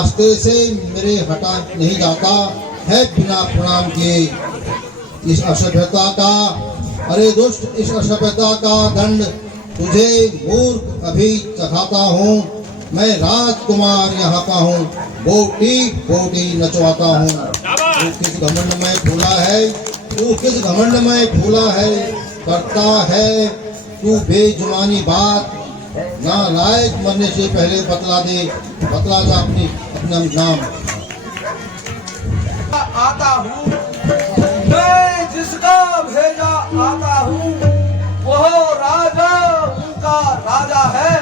रास्ते से मेरे हटा नहीं जाता है बिना प्रणाम किए। इस असभ्यता का, अरे दुष्ट, इस असभ्यता का दंड तुझे मूर्ख अभी चखाता हूँ। मैं राजकुमार यहाँ का हूँ, बोटी बोटी नचवाता हूँ। तू किस घमंड में फूला है, तू किस घमंड में फूला है, करता है तू बेजुबानी बात। ना लायक मरने से पहले बतला दे, बतला जा अपना नाम। आता हूँ मैं, जिसका भेजा आता हूँ, वह राजा उनका राजा है।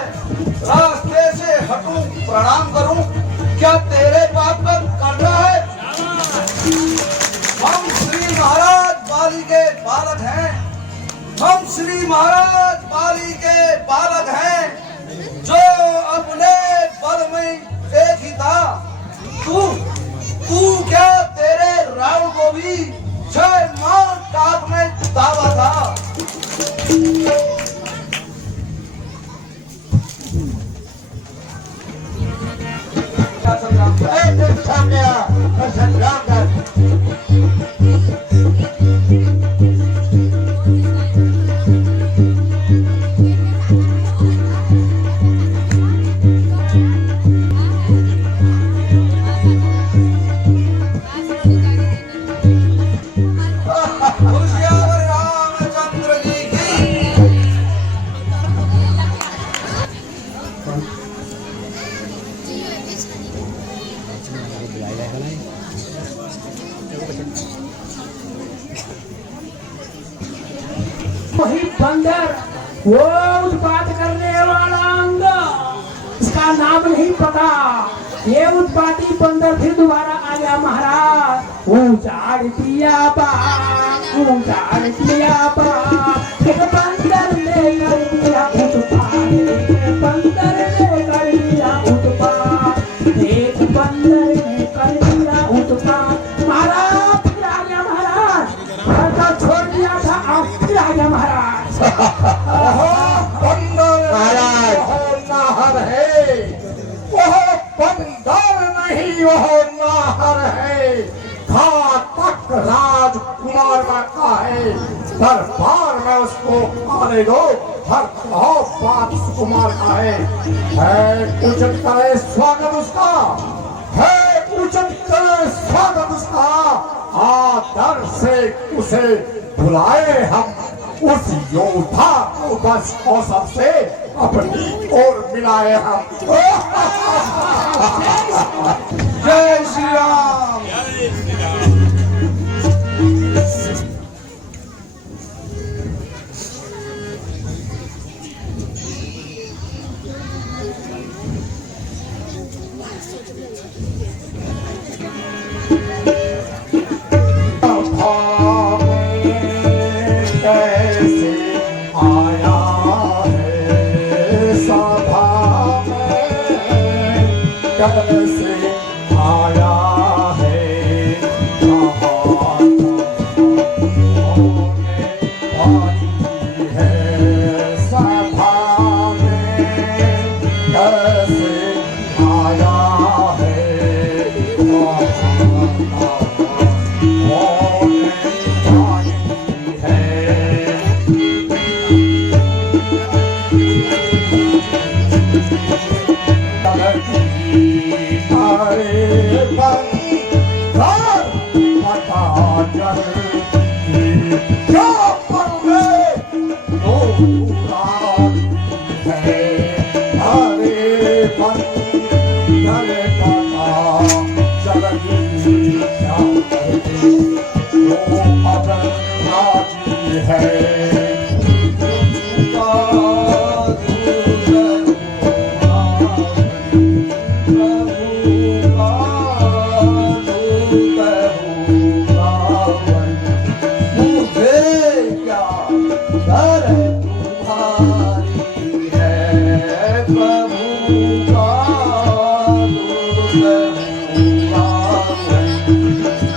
रास्ते से हटूं, प्रणाम करूं, क्या तेरे बाप का करना है? हम श्री महाराज बाली के बालक हैं, हम श्री महाराज बाली के बालक हैं, जो अपने बल में एक ही था। तू क्या तेरे रावण को भी 6 माह काट में दावा था। संग्राम कर वही बंदर, वो उत्पात करने वाला अंग, इसका नाम नहीं पता। ये उत्पाती बंदर फिर दोबारा आ गया महाराज। उजाड़ दिया बाप, उजाड़ दिया बाप, एक बंदर ने कर दिया उत्पात, एक बंदर ने कर दिया उत्पात, एक बंदर ने कर दिया उत्पात। महाराज फिर आ गया महाराज, घर छोड़ दिया था, अब फिर आ गया महाराज। नाहर है, वह बंदर नहीं, वह नाहर है। घातक राजकुमार का है, दरबार में उसको आने दो। हर बात कुमार का है उचित करे स्वागत उसका, है उचित करे स्वागत उसका। आदर से उसे बुलाए हम, उस योद्धा को बस अवसर से अपनी ओर मिलाए हम। जय श्री राम। कैसे आया है, कहाँ आई है सभा में, कैसे आया है,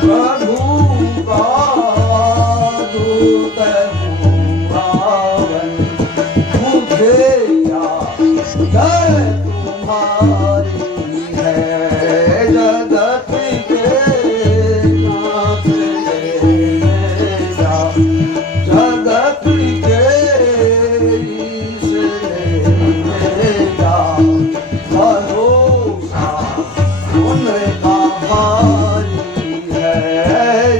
प्रभु का दूत हूँ। तुम्हारी है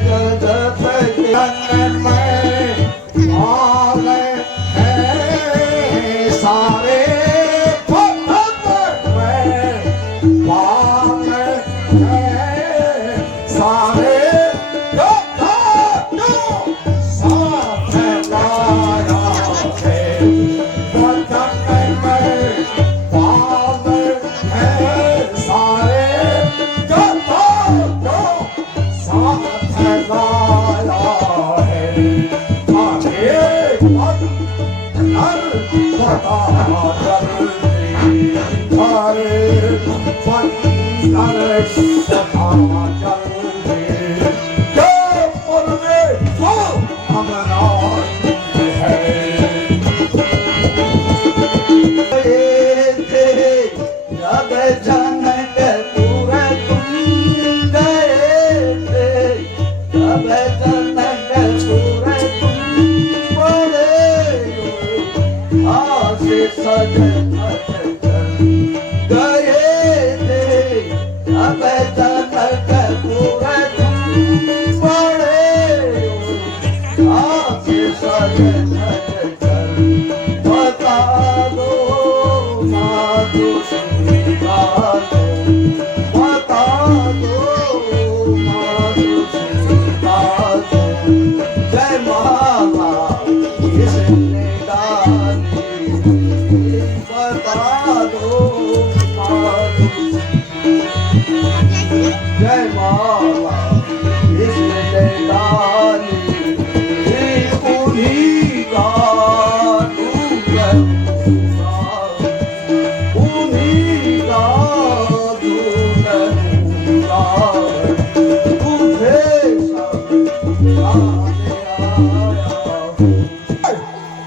जगत के अंगन में आले हैं सारे भक्त में पाले हैं सारे जो साथ लाया है भक्त में पाले हैं सारे जो साथ लाया है आगे नर बता हरे पंदर सदा चल जो पुरवे वो हमारा है जग जनक पुर तुम गए थे जग जनक पुर तुम पड़े आसे सज गए थे जग जनक पुर तुम पड़े आसे सज बता दो माधु बता दो माधु जय माला किसने डाली बता दो माधु जय माला किसने डाली उन्हीं का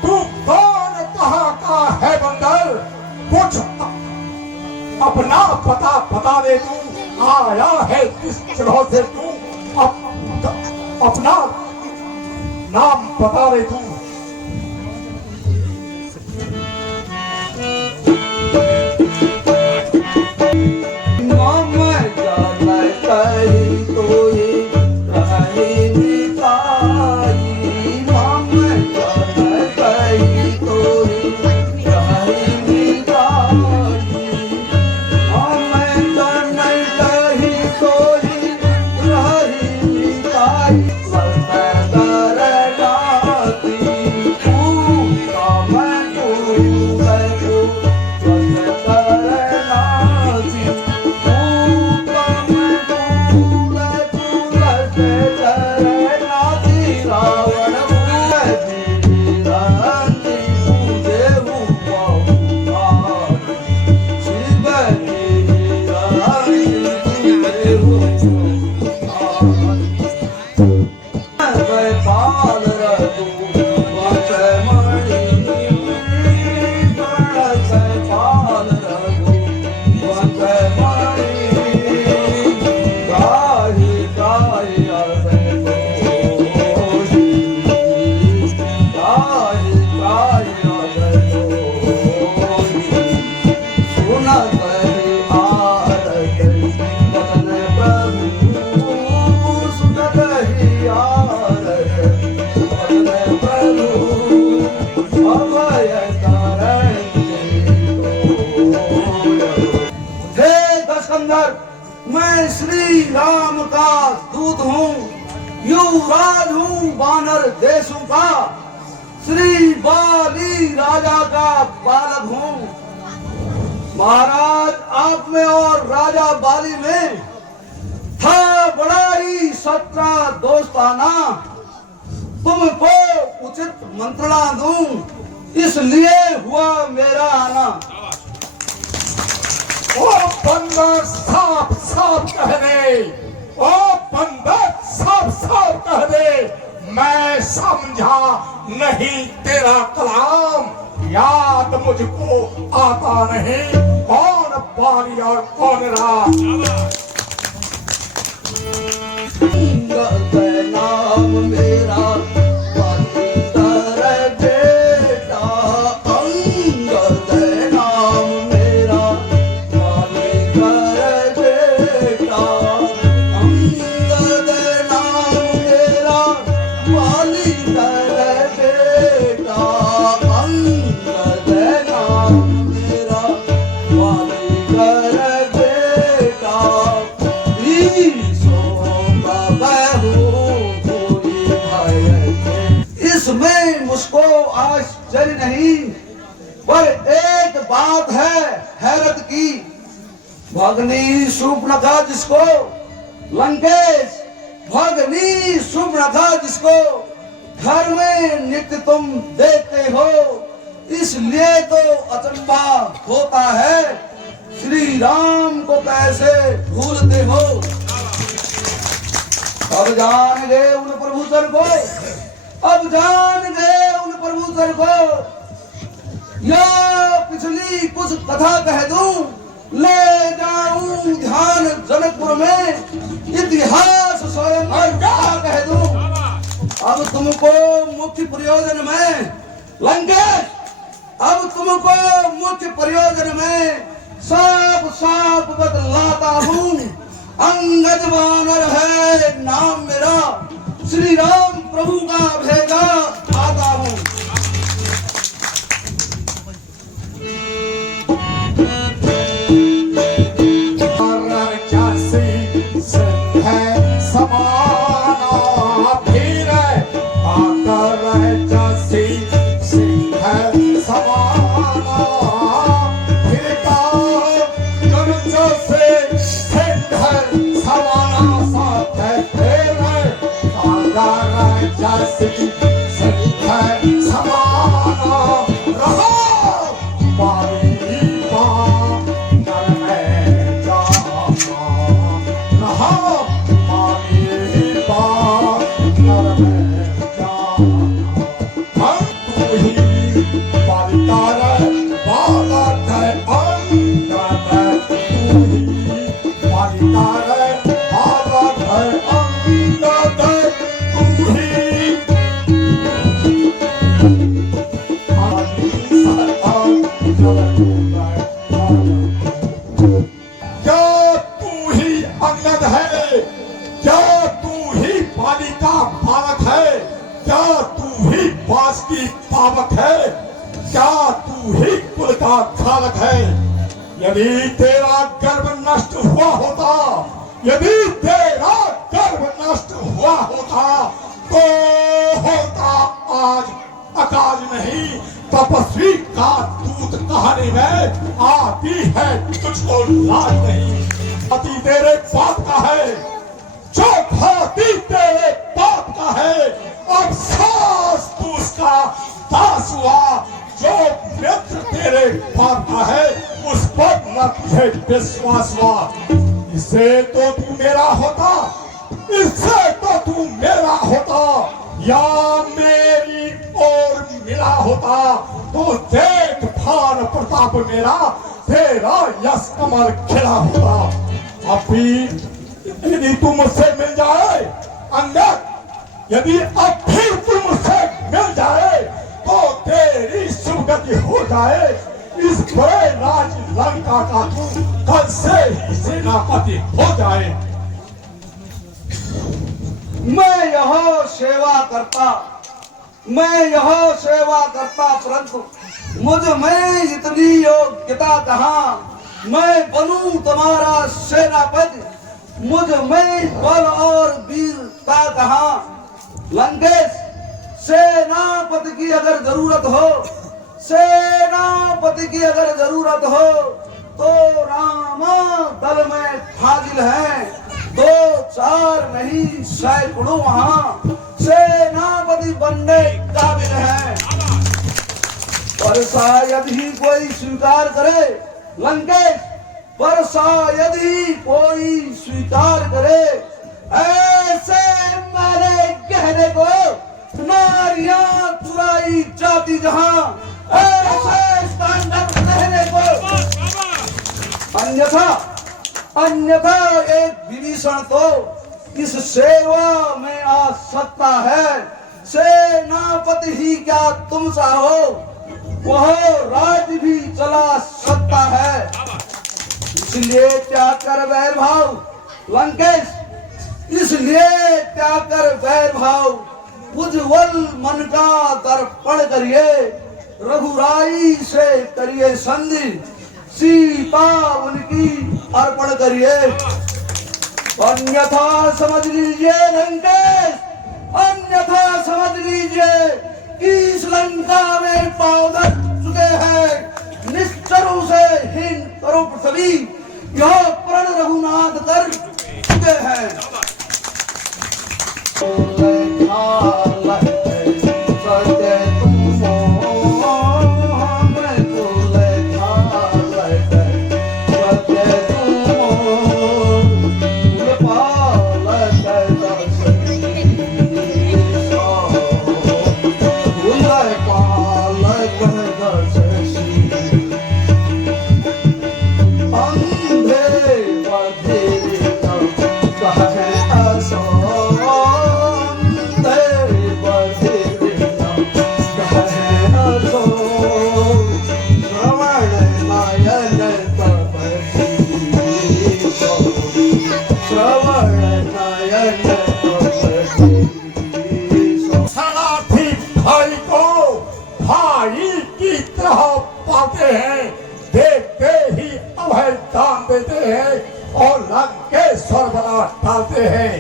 तू कौन कहाँ का है बंदर कुछ अपना पता बता दे तू आया है किस जगह से तू अपना नाम बता दे तू मैं श्री राम का दूत हूँ युवराज हूँ वानर देशों का श्री बाली राजा का बालक हूँ महाराज आप में और राजा बाली में था बड़ा ही सच्चा दोस्ताना तुमको उचित मंत्रणा दूं इसलिए हुआ मेरा आना ओ बंदर साफ साफ कह दे ओ बंदर साफ साफ कह दे मैं समझा नहीं तेरा कलाम याद मुझको आता नहीं कौन बाली और कौन राज नाम मेरा चली नहीं, पर एक बात है हैरत की। भगनी शूर्पणखा जिसको, लंकेश भगनी शूर्पणखा जिसको घर में नित्य तुम देखते हो, इसलिए तो अचंभा होता है श्री राम को कैसे भूलते हो। अब जान गए उन प्रभु सर को, अब जान गए उन प्रभु सर को। या पिछली कुछ कथा कह दूं, ले जाऊं ध्यान जनकपुर में, इतिहास स्वयं कह दूं। अब तुमको मुख्य प्रयोजन में लंकेश, अब तुमको मुख्य प्रयोजन में साफ साफ बतलाता हूँ। अंगद वानर है नाम मेरा, श्री राम प्रभु का भेजा आता हूँ। यदि तेरा गर्भ नष्ट हुआ होता, यदि तेरा गर्भ नष्ट हुआ होता, तो होता आज अकाज नहीं। तपस्वी का दूत कहानी में आती है, तुझको लाज नहीं। अति तेरे बाप का है, जो भाती तेरे बाप का है। अब सास तू उसका दास हुआ, जो मित्र तेरे बाप का है उस पर न तुझे विश्वास हुआ। इससे तो तू मेरा होता, इससे तो तू मेरा होता, या मेरी ओर मिला होता, तो देख भान प्रताप मेरा, तेरा यश कमल खिला होता। अभी यदि तू मुझसे मिल जाए अंगद, यदि अब फिर तू मुझसे मिल जाए तो तेरी सुगति हो जाए। इस बड़े राज लंका का तू कल से ही सेनापति हो जाए। मैं यह सेवा करता, मैं यह सेवा करता, परंतु मुझ में इतनी योग्यता कहाँ। मैं बनूं तुम्हारा सेनापति, मुझ में बल और वीरता कहाँ। लंकेश, सेनापति की अगर जरूरत हो, सेनापति की अगर जरूरत हो तो रामा दल में फाजिल है। 2-4 नहीं सैकड़ों वहां सेनापति बनने काबिल है। पर शायद ही कोई स्वीकार करे लंकेश, पर शायद ही कोई स्वीकार करे ऐसे मेरे कहने को। नारियां चुराई जाती जहां, ऐसे स्टैंडर्ड रहने को। अन्यथा एक विभीषण तो इस सेवा में आ सकता है। सेनापति ही क्या तुम सा हो, वह राज्य भी चला सकता है। इसलिए त्याग कर वैर भाव लंकेश, इसलिए त्याग कर वैर भाव। उज्ज्वल मन का दर्पण करिए, रघुराई से करिए संधि, सीता उनकी अर्पण करिए। अन्यथा समझ लीजिए लंकेश, अन्यथा समझ लीजिए इस लंका में पांव धर चुके हैं। निश्चरों से हीन करो पृथ्वी, यह प्रण रघुनाथ कर चुके हैं। शरणार्थी भाई को भाई की तरह पाते हैं, देखते ही अभय दान देते हैं और लंकेश्वर बना डालते हैं।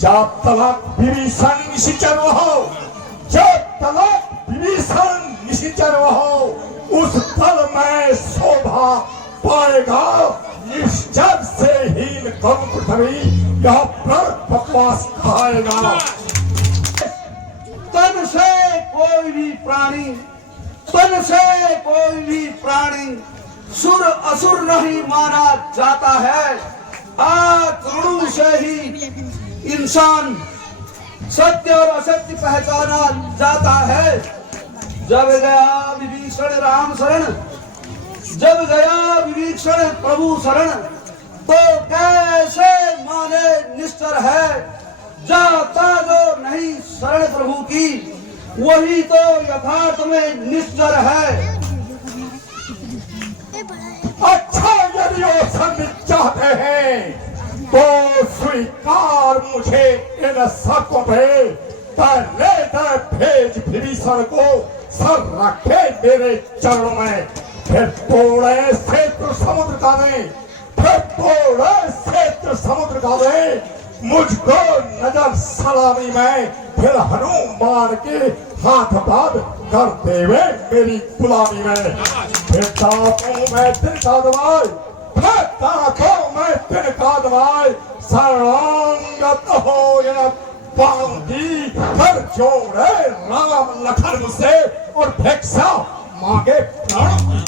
जब तलक विभीषण निशिचर हो, जब तलक विभीषण निशिचर हो, उस तल में शोभा पाएगा। निश्चर से हीन करुण पृथ्वी, यह प्रण बकवास खाएगा। तन से कोई भी प्राणी, तन से कोई भी प्राणी सुर असुर नहीं माना जाता है। तृणु से ही इंसान सत्य और असत्य पहचाना जाता है। जब गया विभीषण राम शरण, जब गया विभीषण प्रभु शरण, तो कैसे माने निश्चर है। जाता जो नहीं शरण प्रभु की, वही तो यथार्थ में निश्चर है। अच्छा यदि वो सब चाहते हैं तो स्वीकार मुझे इन सबको पे, ले दे भेज विभीषण को, सर रखे मेरे चरणों में। फिर तोड़े सेतु समुद्र का दे, फिर तोड़े सेतु समुद्र का दे मुझको नजर सलामी में, फिर हनुमान के हाथ बांध कर देवे मेरी गुलामी में। फिर दांतों में तिनका दबाए, फिर दांतों में तिनका दबाए, शरणागत हो यह बांधी, फिर जोड़े राम लखन मुझसे और भिक्षा मांगे प्राण।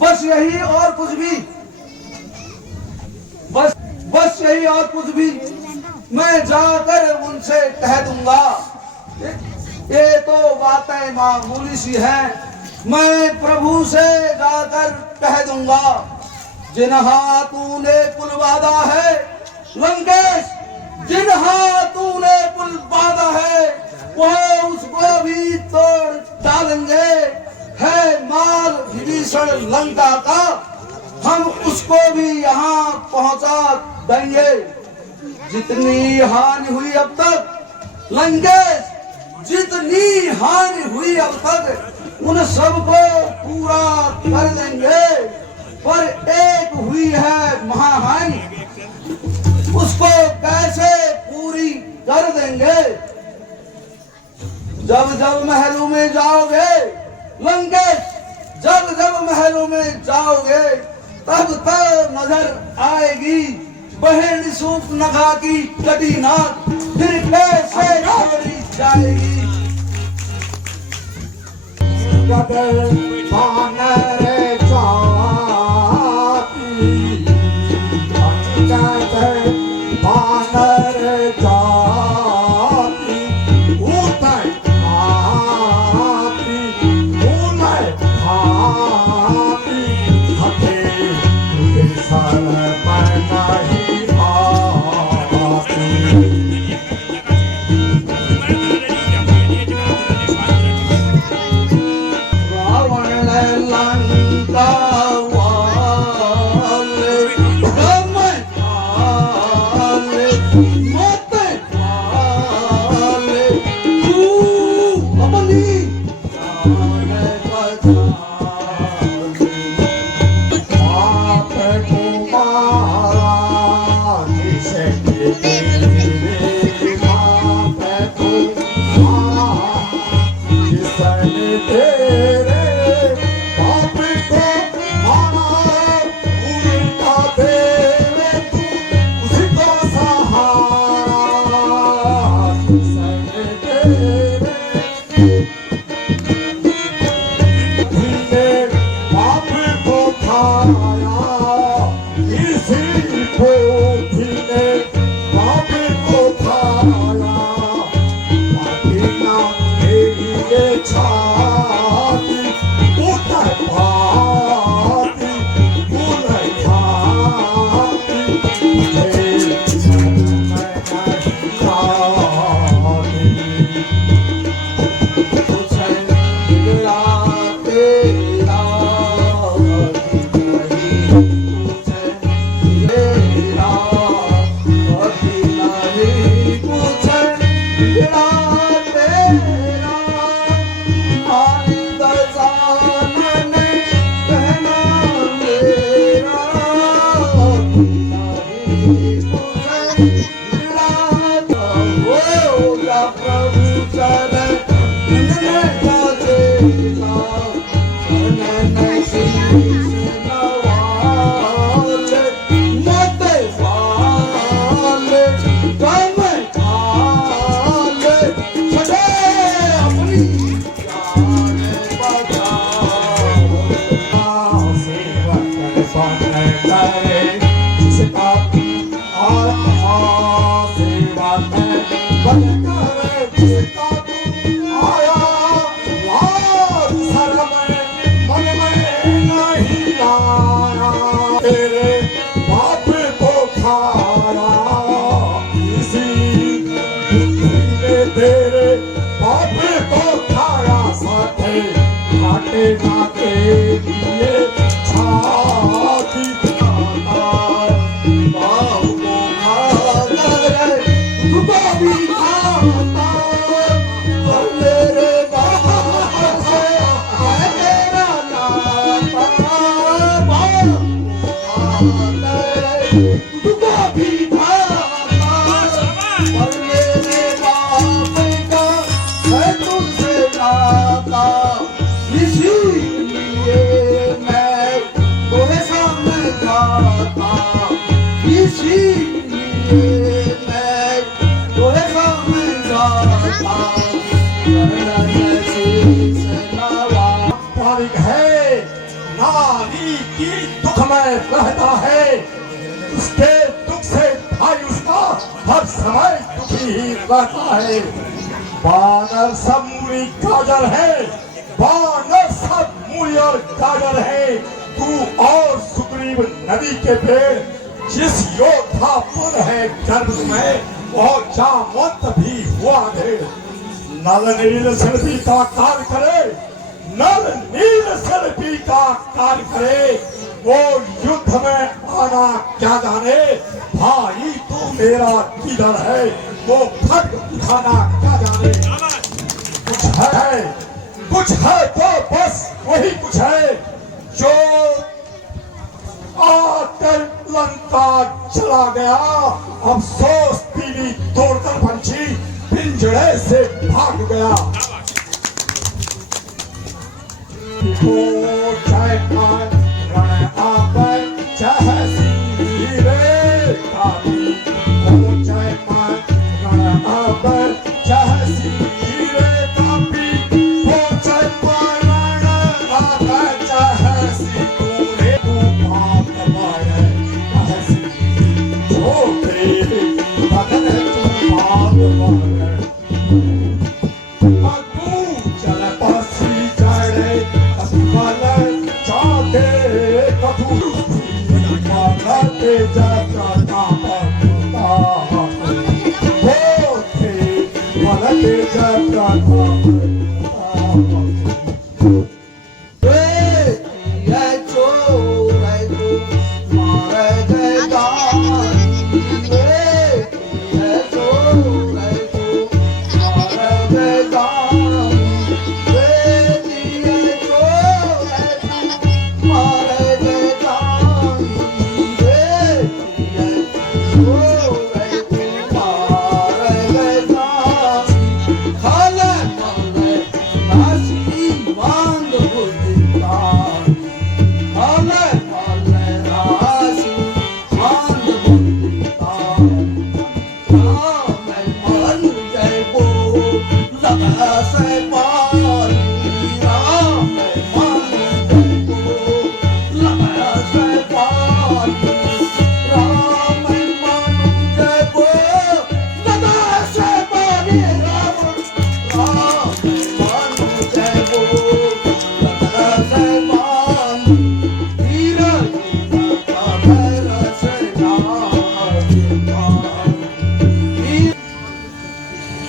बस यही और कुछ भी, बस यही और कुछ भी मैं जाकर उनसे कह दूंगा। ये तो बातें मामूली सी हैं, मैं प्रभु से जाकर कह दूंगा। जिन हाथों ने पुल बांधा है लंकेश, जिन हाथों ने पुल बांधा है, वह उसको भी तोड़ डालेंगे। है माल विभीषण लंका का, हम उसको भी यहाँ पहुंचा देंगे। जितनी हानि हुई अब तक लंकेश, जितनी हानि हुई अब तक, उन सबको पूरा कर देंगे। पर एक हुई है महाहानि, उसको कैसे पूरी कर देंगे। जब जब महलों में जाओगे लंकेश, जब जब महलों में जाओगे, तब तब नजर आएगी बहन सूप नखा की कटी नाक, फिर कैसे छोड़ी जाएगी। तेरे बाप को माना उल्टा तेरे तू उसको सहारा संग तेरे बाप को खाया इसी पोथी ने बाप को खाया बिना मेरी छाती उतर भाती उतर भाती तेरे बाप को खाया इसी ने तेरे बाप को खाया साथे घाटे नाके लिए छाती खाता बाप को खाता रे तुझको भी खाता और मेरे बाप से है तेरा नाता तुझको भी खाता और मेरे बाप का है तुझसे नाता इसीलिए मैं तुम्हें सामने जाता इसीलिए मैं तुम्हें सामने जाता तारीख है नारी की दुख में रहता है उसके दुख से भाई उसका हर समय दुखी ही रहता है बानर सब मूली गाजर है बानर सब मूली और गाजर है तू और सुग्रीव नदी के पेड़ जिस योद्धा पर है गर्भ में वो जामवंत भी हुआ है नल नील शिल्पी का कार्य करे नल नील शिल्पी का कार्य करे वो युद्ध में आना क्या जाने भाई तू मेरा किधर है वो खड्ग उठाना क्या जाने कुछ है तो बस वही कुछ है जो आकर लंका चला गया अफसोस पीली तोड़कर पंछी पिंजड़े से भाग गया जय मान रण आकर चाहे रे काली जय मान रण आकर चाहे रे कापी जय मान रण आकर चाहे रे तू बात मारे हसी छोटे बदन तू बात मारे तू चल पासी चढ़े कथु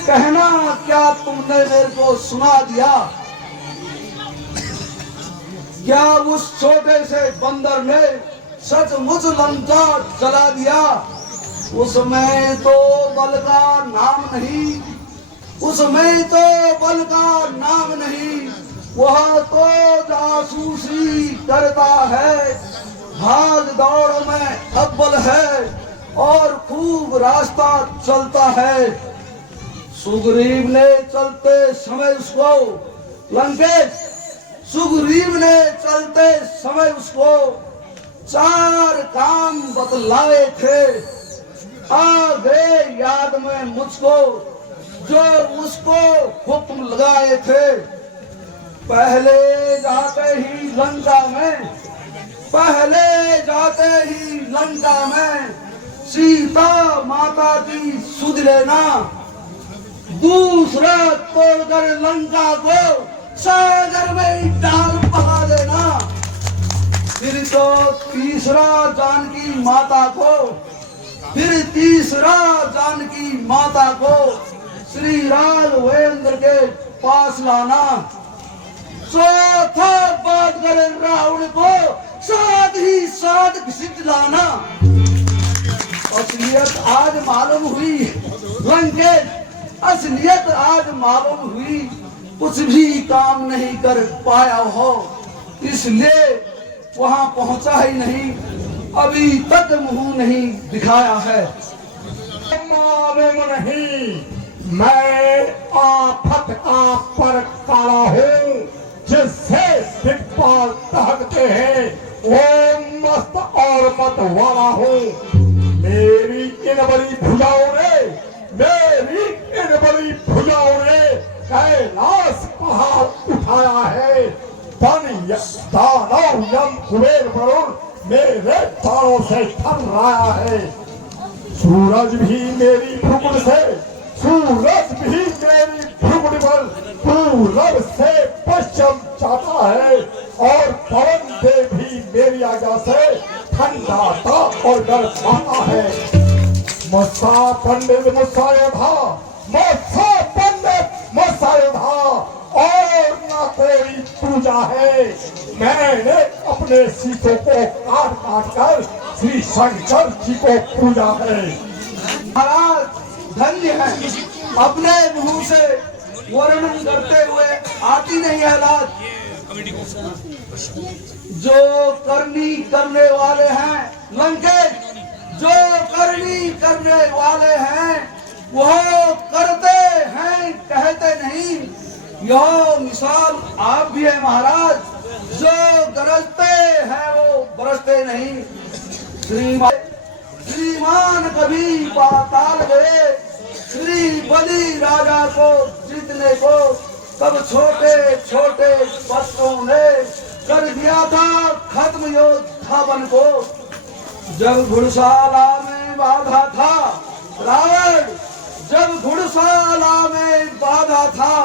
कहना क्या तुमने मेरे को सुना दिया? क्या उस छोटे से बंदर ने सचमुच लंका जला दिया? उसमें तो बल का नाम नहीं, उसमें तो बल का नाम नहीं, वह तो जासूसी करता है, भाग दौड़ में अव्वल है और खूब रास्ता चलता है। सुग्रीव ने चलते समय उसको लंकेश, सुग्रीव ने चलते समय उसको 4 काम बतलाए थे। आगे याद में मुझको जो उसको हुक्म लगाए थे। पहले जाते ही लंका में, पहले जाते ही लंका में सीता माता की सुध लेना, दूसरा तोड़कर लंका को सागर में डाल बहा देना, फिर तो तीसरा जानकी माता को, फिर तीसरा जानकी माता को श्री राघवेंद्र के पास लाना, चौथा बात करे रावण को साथ ही साथ घसीट लाना। असलियत आज मालूम हुई लंकेश, असलियत आज मालूम हुई, कुछ भी काम नहीं कर पाया हो, इसलिए वहां पहुंचा ही नहीं, अभी तक मुंह नहीं दिखाया है। मालूम नहीं मैं आफत का पर काला हूँ, जिससे दिक्पाल दहकते हैं वो मस्त और मत वाला हूँ। मेरी इन बड़ी भुजाओं ने, मेरी इन बड़ी भुजाओं ने कैलाश पहाड़ उठाया है। दानव यम कुबेर वरुण मेरे तारों से थम रहा है। सूरज भी मेरी भ्रुकुट से, सूरज भी मेरी भ्रुकुट पर पूरब से पश्चिम जाता है, और पवन देव भी मेरी आज्ञा से ठंडाता और गरमाता है। मुस्सा पंडित मुस्सा योधा, मुस्सा पंडित मुस्सा योधा, और ना कोई पूजा है। मैंने अपने शीशों को काट काट कर श्री शंकर जी को पूजा है। महाराज धन्य है, अपने मुंह से वर्णन करते हुए आती नहीं है लाज। जो करनी करने वाले हैं लंकेश, जो करनी करने वाले हैं वह करते हैं, कहते नहीं। यह मिसाल आप भी है महाराज, जो गरजते हैं वो बरसते नहीं। श्रीमान कभी पाताल गए, श्री बलि राजा को जीतने को तब छोटे छोटे बच्चों ने कर दिया था खत्म योद्धापन को। जब घुड़शाला में बाधा था रावण, जब घुड़शाला में बाधा था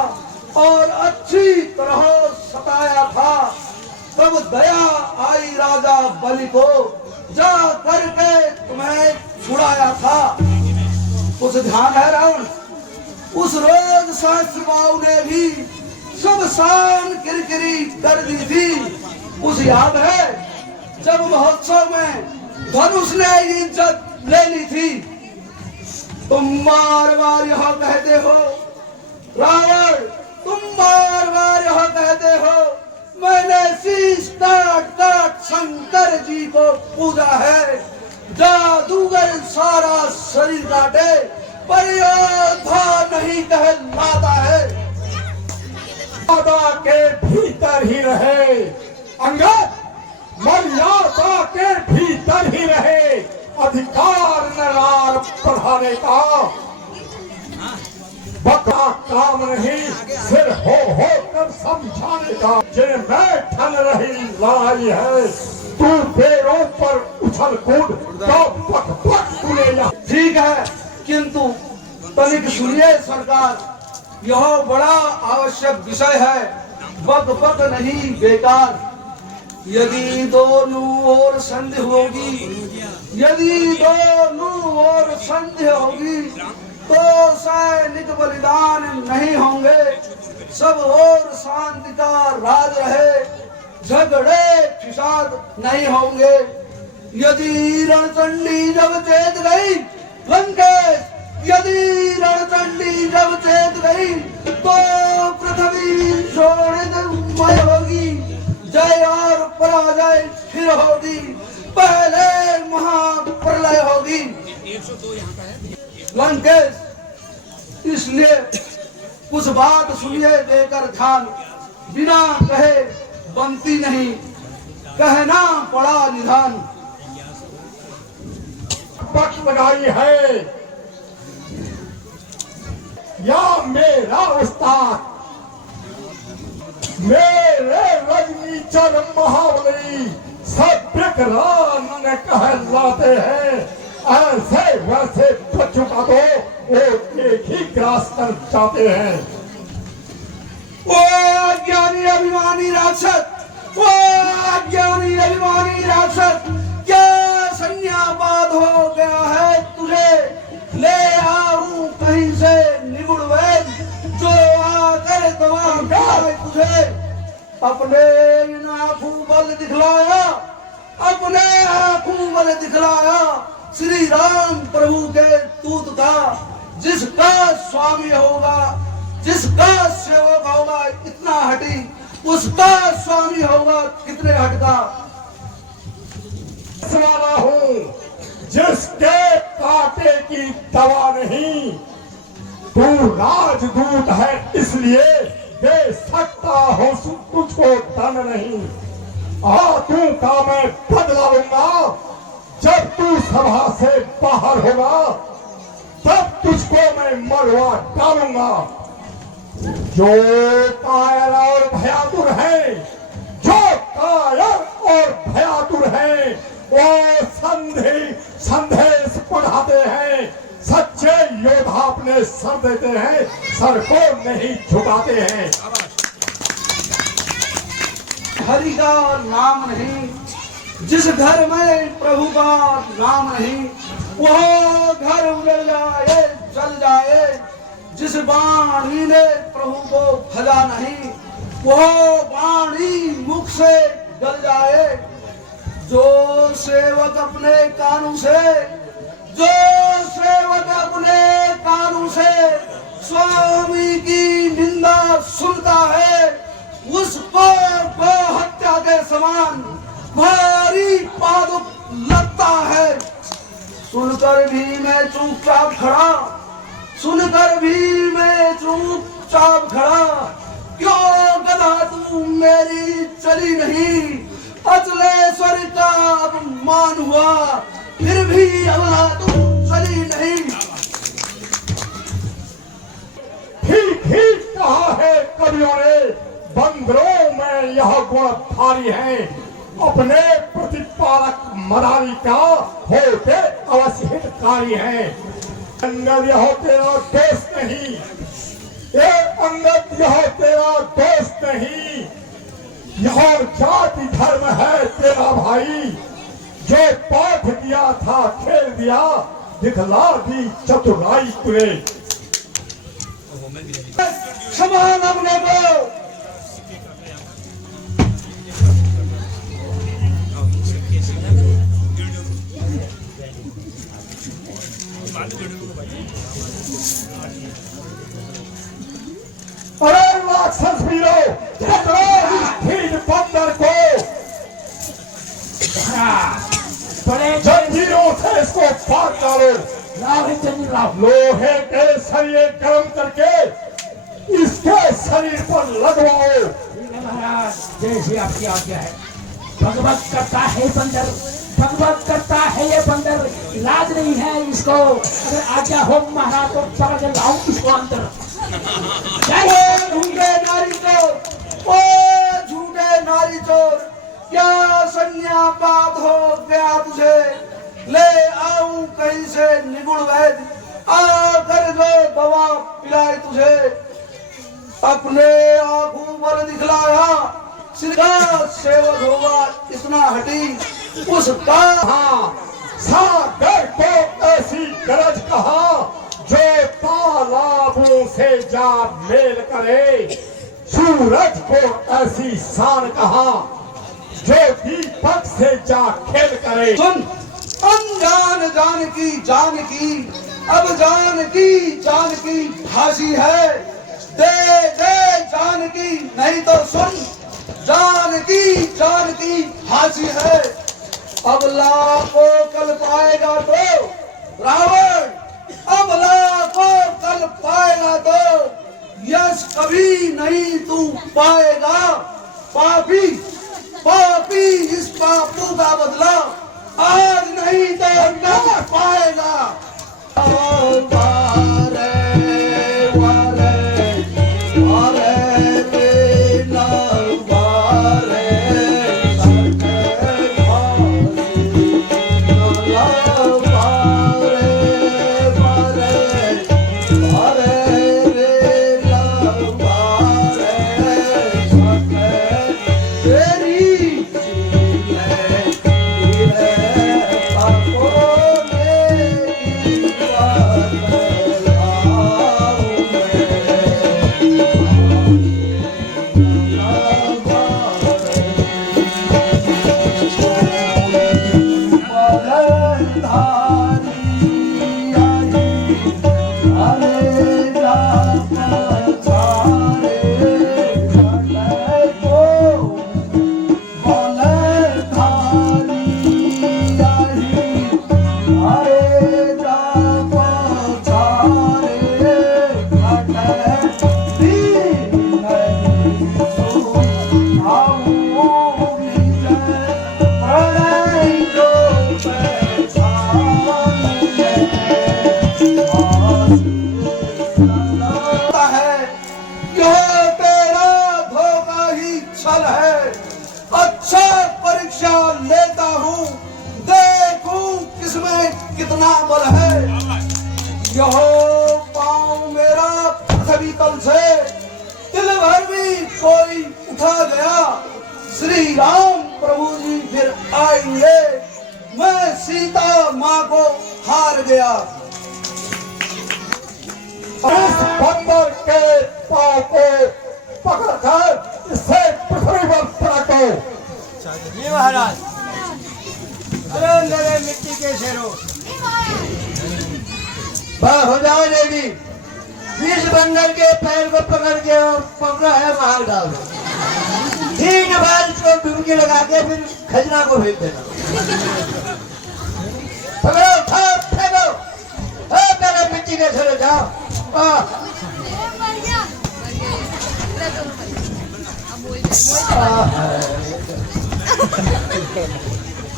और अच्छी तरह सताया था, तब दया आई राजा बलि को, जा करके तुम्हें छुड़ाया था। कुछ ध्यान है रावण? उस रोज सहस्त्रबाहु ने भी सब शान किरकिरी कर दी थी। उस याद है जब महोत्सव में धनुष ने इज्जत ले ली थी। तुम बार बार यह कहते हो रावण, तुम बार बार यह कहते हो मैंने शीश काट काट शंकर जी को पूजा है। जादूगर सारा शरीर काटे पर योद्धा नहीं कहलाता है। मर्यादा के भीतर ही रहे अंगद, मर्यादा के भीतर ही रहे। अधिकार नरार बढ़ाने का बका काम नहीं, सिर हो कर समझाने का। जे मैं ठन रही लड़ाई है, तू पैरों पर उछल कूद तो पक पक तूने। ठीक है, किंतु तनिक सुनिए सरकार, यह बड़ा आवश्यक विषय है, बक बक नहीं बेकार। यदि दोनों ओर संधि होगी, यदि दोनों और संध्या होगी तो सैनिक बलिदान नहीं होंगे, सब और शांति का राज रहे, झगड़े फिसाद नहीं होंगे। यदि रणचंडी जब चेत गई लंकेश, यदि रणचंडी जब चेत गई तो पृथ्वी शोणितमय होगी, जय और पराजय फिर होगी, पहले महाप्रलय होगी। लंकेश, इसलिए कुछ बात सुनिए देकर ध्यान, बिना कहे बनती नहीं, कहना पड़ा निधान। पट लगाई है या मेरा उस्ताद, मेरे रजनीचर महाबली सब विकराल कहलाते हैं, ऐसे वैसे बच्चों का तो वो एक ही ग्रास कर जाते हैं। ओ अज्ञानी अभिमानी राक्षस, ओ अज्ञानी अभिमानी राक्षस, क्या संज्ञापात हो गया है तुझे? ले आऊं कहीं से निगुड़ वैद जो आकर गवा जाए तुझे। अपने इन आंखों बल दिखलाया, अपने आंखों बल दिखलाया श्री राम प्रभु के दूत का, जिसका स्वामी होगा, जिसका सेवक होगा इतना हटी, उसका स्वामी होगा कितने हट का। वाला हूँ जिसके कांटे की दवा नहीं, तू राजदूत है इसलिए दे सकता हूँ तुझको दंड नहीं। तू का मैं बदला लूंगा, जब तू सभा से बाहर होगा तब तुझको मैं मरवा डालूंगा। जो कायर और भयातुर है, जो कायर और भयातुर है, वो संदेश पढ़ाते हैं, सच्चे योद्धा अपने सर देते हैं, सर को नहीं झुकाते हैं। हरि का नाम नहीं, जिस घर में प्रभु का नाम नहीं, वो घर उजड़ जाए जल जाए। जिस वाणी ने प्रभु को भजा नहीं, वो वाणी मुख से गल जाए। जो सेवक अपने कानों से, जो सेवक अपने कानों से स्वामी की निंदा सुनता है, उसको गो हत्या के समान भारी पादुक लगता है। सुनकर भी मैं चुपचाप खड़ा, सुनकर भी मैं चुपचाप खड़ा, क्यों गधा तू मेरी चली नहीं। अचलेश्वर का अपमान हुआ, फिर भी अबला तू चली नहीं। ठीक ही कहा है कवियों ने, बंदरों में यह गुण भारी है, अपने प्रतिपालक मदारी का होते अवश्य हितकारी है। अंगद यह तेरा दोस्त नहीं, ये अंगद यह तेरा दोस्त नहीं, यह जाति धर्म है तेरा भाई। जो पाठ दिया था खेल दिया, दिखला दी चतुराई तुरे। समान अपने को अरे राक्षस वीरों, पकड़ो इस ठीक बंदर को, बड़े जंजीरों से इसको फाड़ डालो। लाओ लोहे के सरिये गर्म करके इसके शरीर पर लगवाओ। महाराज, जैसी आपकी आज्ञा है। भगवत करता है बंदर, भगवत करता है ये बंदर, लाज नहीं है इसको। अगर आज्ञा हो महाराज तो पकड़ के लाओ इसको अंदर। झूठे नारी चोर, ओ झूठे नारी चोर, क्या संज्ञापात हो गया तुझे? ले आऊं कहीं से निगुण वैद, आकर जो दवा पिलाए तुझे। अपने आंखों पर दिखलाया श्री का सेवक होगा इतना हटी, उसका सागर को ऐसी गरज कहा जो तालाबों से जा मेल करे, सूरज को ऐसी शान कहा जो दीपक से जा खेल करे। सुन अनजान जान की अब जान की फांसी है। दे जान की नहीं तो सुन जान की फांसी है। अब लाखों कल पाएगा तो रावण, अब लाखों कल पाएगा तो यश कभी नहीं तू पाएगा। पापी पापी इस पापों का बदला आज नहीं तो न पाएगा। कितना बल है। यह पाँव मेरा पृथ्वी तल से दिल भर भी कोई उठा गया। श्री राम प्रभु जी फिर आएंगे, मैं सीता माँ को हार गया। इस बंदर के पाँव को पकड़कर इसे पृथ्वी पर पटको। जी महाराज। अरे मेरे मिट्टी के शेरों, हो जाओ देवी। इस बंदर के पैर को पकड़ के पकड़ा है बाहर डाल दो। 3 बार इसको डुबकी लगा के फिर खजना को भेज देना। पकड़ो फेंको। मेरे मिट्टी के शेरों जाओ।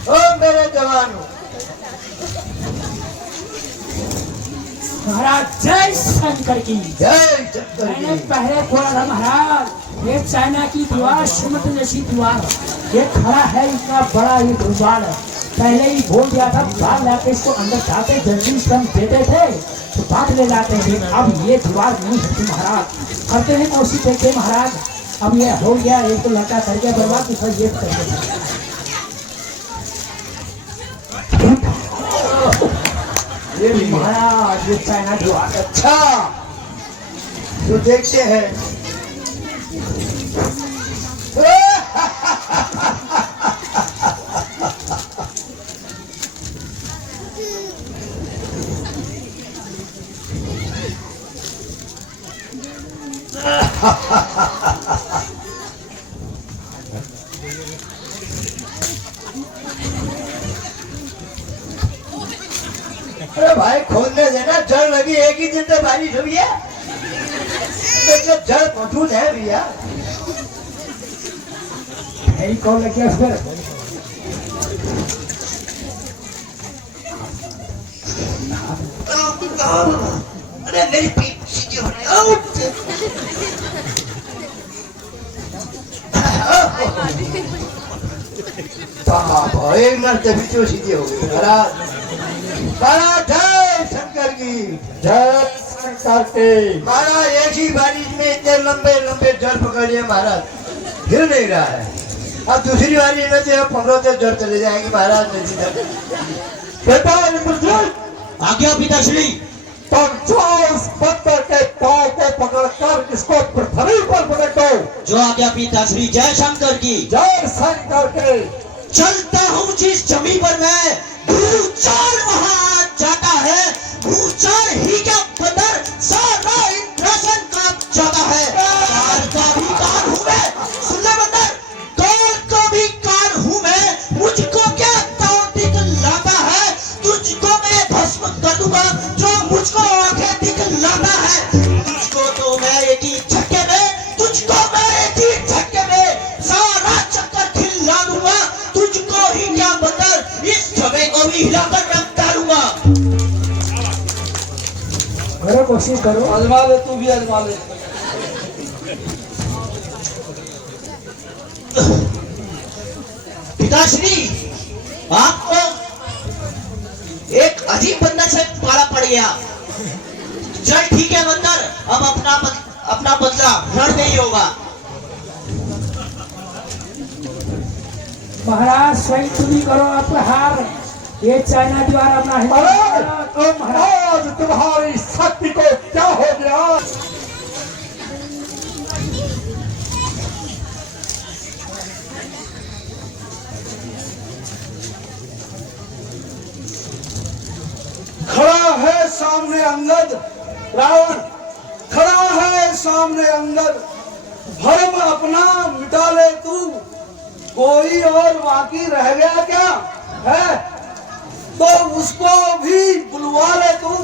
ओ मेरे जवानों, महाराज जय शंकर की। जय शंकर मैंने की। पहले बोला था महाराज, ये चाइना की दीवार सुमत जैसी दीवार, ये खड़ा है इतना बड़ा ये दीवार है। पहले ही बोल दिया था, बाहर लाके इसको अंदर जाते जल्दी श्रम देते थे तो बात ले जाते थे। अब ये दीवार नहीं होती महाराज, करते हैं कोशिश देखते महाराज। अब ये हो गया, एक तो लड़का कर गया बर्बाद, दूसरा ये कर गया। ये भी महाराज ये चाइना दीवार अच्छा तो देखते हैं। अरे भाई खोलने देना, जड़ लगी एक ही दिन तो बारिश हुई है, तो जड़ मौजूद है भैया। कौन लग गया उसमें? अरे मेरी पीठ सीधी हो रही है। एक मिनट तभी तो सीधी हो गई। महाराज जय शंकर की। जय शंकर की। महाराज एक ही बारिश में इतने लंबे लंबे जड़ पकड़ लिए महाराज, हिल नहीं रहा है। अब दूसरी बारिश में तो 15 से जड़ चले जाएंगे महाराज नदी तक। बेटा इंद्रजीत, आज्ञा पिताश्री। तुम जाओ उस बंदर के पांव को पकड़कर इसको पृथ्वी पर पटको। जो आज्ञा पिताश्री। जय शंकर की। जय शंकर के। चलता हूँ जिस जमीन पर मैं, भूचाल वहां जाता है। भूचाल ही क्या बंदर, सारा इंद्रासन का जगह है। काल का भी काल हूँ मैं, सुन ले बंदर, काल का भी काल हूँ मैं। मुझको क्या ताव दिखलाता है, तुझको मैं भस्म कर दूंगा जो मुझको आंखें दिखलाता है। तुझको तो मैं एक ही झटके में, तुझको मैं एक ही झटके में सारा चक्कर खिला दूंगा। तुझको ही क्या बंदर, इस जगह को भी हिलाकर रख डालूंगा। करो, कोशिश करो। आजमा ले, तू भी आजमा ले। पिताश्री, आपको एक अजीब बंदर से पाला पड़ गया। चल ठीक है बंदर, अब अपना बदला रण में ही होगा। महाराज स्वयं तुम ही करो आपका हार। ये चाइना द्वारा अपना अरे महाराज, तुम्हारी शक्ति को क्या हो गया? खड़ा है सामने अंगद, रावण खड़ा है सामने अंगद। भरम अपना मिटा ले तू, कोई और बाकी रह गया क्या है? तो उसको भी बुलवा ले तू।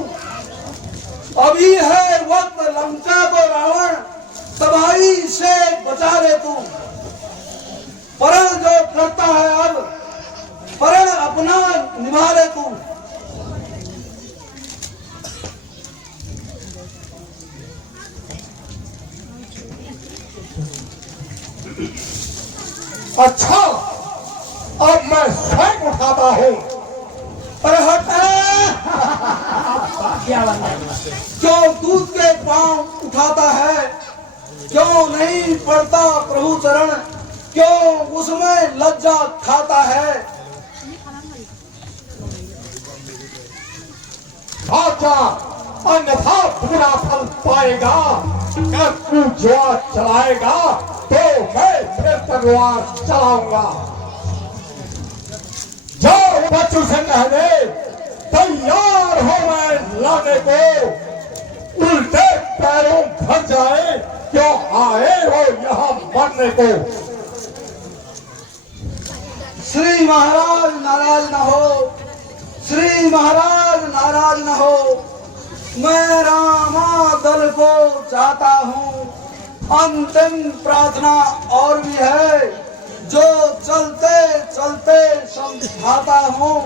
अभी है वक्त लंका को रावण तबाही से बचा ले तू। परण जो करता है अब, परण अपना निभा ले तू। अच्छा, अब मैं स्वयं उठाता हूँ। अरे हट, क्या बंदा? क्यों दूध के पांव उठाता है? क्यों नहीं पड़ता प्रभु चरण? क्यों उसमें लज्जा खाता है? आजा, अन्यथा बुरा फल पाएगा। अगर तू जुआ चलाएगा तो मैं फिर तलवार चलाऊंगा। जाओ बच्चों से कह दे, तैयार हो मैं लाने को। उल्टे पैरों भर जाए, क्यों आए हो यहाँ मरने को। श्री महाराज नाराज न हो, श्री महाराज नाराज न हो। मैं रामा दल को चाहता हूँ। अंतिम प्रार्थना और भी है, जो चलते चलते समझाता हूँ।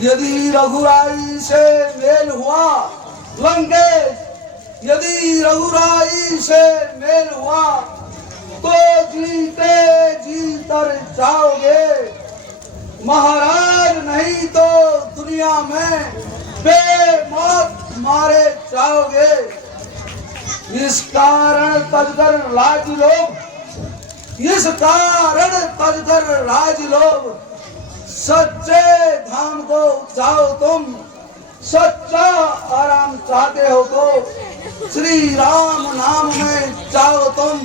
यदि रघुराई से मेल हुआ लंकेश, यदि रघुराई से मेल हुआ तो जीते जी तर जाओगे। महाराज नहीं तो दुनिया में बेमौत मारे जाओगे। इस कारण तजकर राज लोग, इस कारण तजकर राज लोग, सच्चे धाम को जाओ तुम। सच्चा आराम चाहते हो तो श्री राम नाम में जाओ तुम।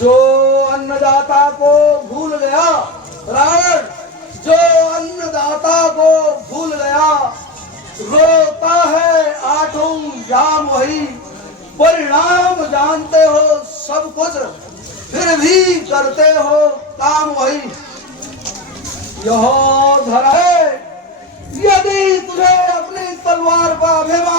जो अन्नदाता को भूल गया रावण, जो अन्नदाता को भूल गया, रोता है आठों जाम वही। परिणाम जानते हो सब कुछ, फिर भी करते हो काम वही। यह धरा है, यदि तुझे अपनी तलवार का अभिमान